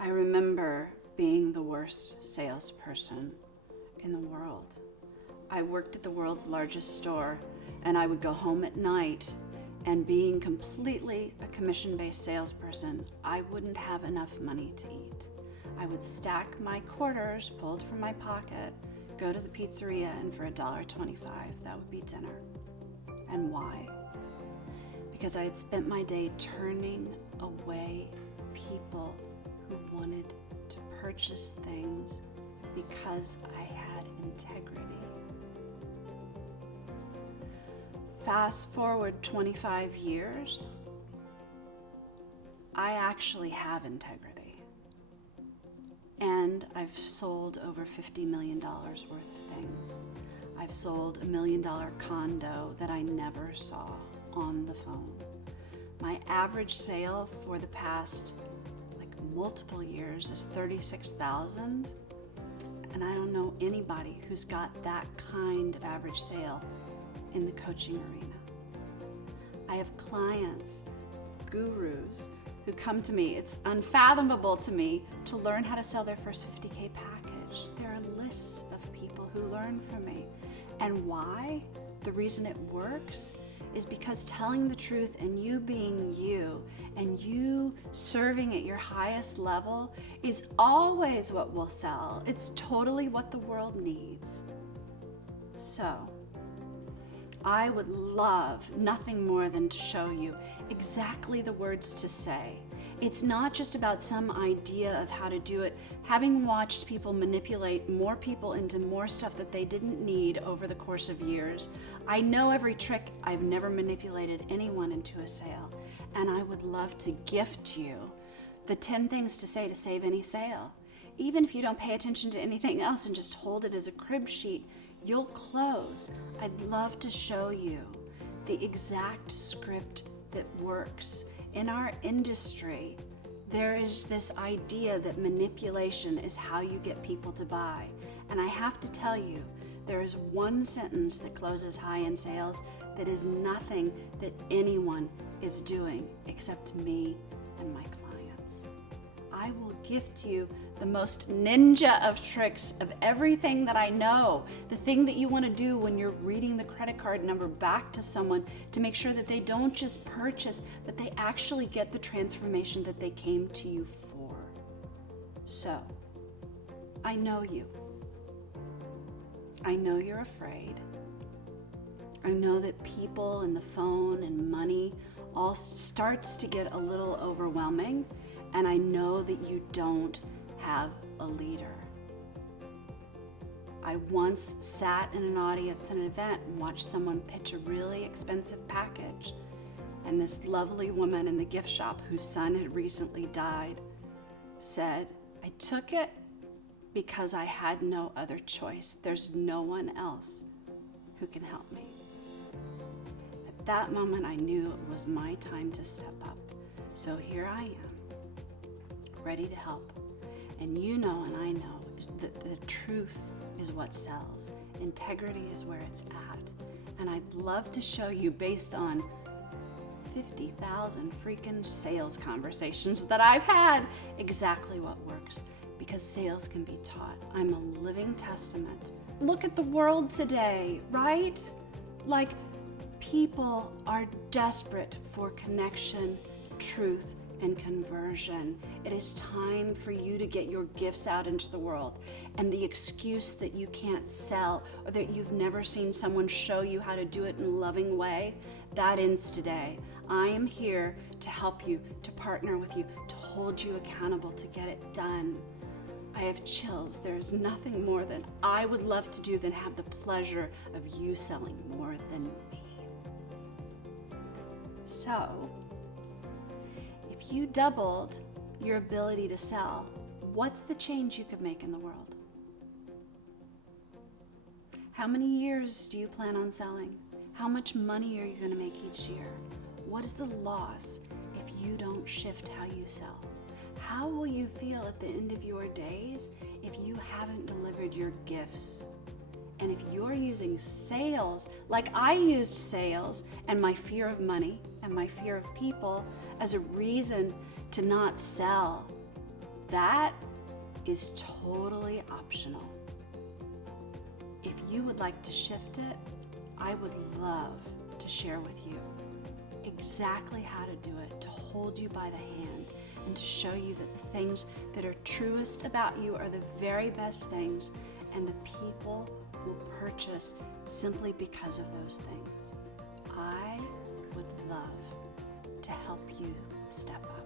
I remember being the worst salesperson in the world. I worked at the world's largest store, and I would go home at night, and being completely a commission-based salesperson, I wouldn't have enough money to eat. I would stack my quarters pulled from my pocket, go to the pizzeria, and for $1.25, that would be dinner. And why? Because I had spent my day turning away people who wanted to purchase things because I had integrity. Fast forward 25 years, I actually have integrity. And I've sold over $50 million worth of things. I've sold $1 million condo that I never saw on the phone. My average sale for the past multiple years is $36,000, and I don't know anybody who's got that kind of average sale in the coaching arena. I have clients, gurus, who come to me. It's unfathomable to me to learn how to sell their first 50K package. There are lists of people who learn from me. And why? The reason it works is because telling the truth and you being you and you serving at your highest level is always what will sell. It's totally what the world needs. So, I would love nothing more than to show you exactly the words to say. It's not just about some idea of how to do it. Having watched people manipulate more people into more stuff that they didn't need over the course of years, I know every trick. I've never manipulated anyone into a sale. And I would love to gift you the 10 things to say to save any sale. Even if you don't pay attention to anything else and just hold it as a crib sheet, you'll close. I'd love to show you the exact script that works. In our industry, there is this idea that manipulation is how you get people to buy. And I have to tell you, there is one sentence that closes high-end sales that is nothing that anyone is doing except me and my clients. I will gift you the most ninja of tricks of everything that I know, the thing that you want to do when you're reading the credit card number back to someone to make sure that they don't just purchase, but they actually get the transformation that they came to you for. So, I know you. I know you're afraid. I know that people and the phone and money all starts to get a little overwhelming, and I know that you don't have a leader. I once sat in an audience at an event and watched someone pitch a really expensive package, and this lovely woman in the gift shop whose son had recently died said, "I took it because I had no other choice. There's no one else who can help me." At that moment, I knew it was my time to step up. So here I am, ready to help. And you know and I know that the truth is what sells. Integrity is where it's at. And I'd love to show you, based on 50,000 freaking sales conversations that I've had, exactly what works. Because sales can be taught. I'm a living testament. Look at the world today, right? Like, people are desperate for connection, truth, and conversion. It is time for you to get your gifts out into the world. And the excuse that you can't sell or that you've never seen someone show you how to do it in a loving way, that ends today. I am here to help you, to partner with you, to hold you accountable, to get it done. I have chills. There's nothing more than I would love to do than have the pleasure of you selling more than me. So, if you doubled your ability to sell, what's the change you could make in the world? How many years do you plan on selling? How much money are you going to make each year? What is the loss if you don't shift how you sell? How will you feel at the end of your days if you haven't delivered your gifts? And if you're using sales, like I used sales and my fear of money and my fear of people as a reason to not sell, That is totally optional. If you would like to shift it, I would love to share with you exactly how to do it, to hold you by the hand and to show you that the things that are truest about you are the very best things, and the people will purchase simply because of those things. I would love to help you step up.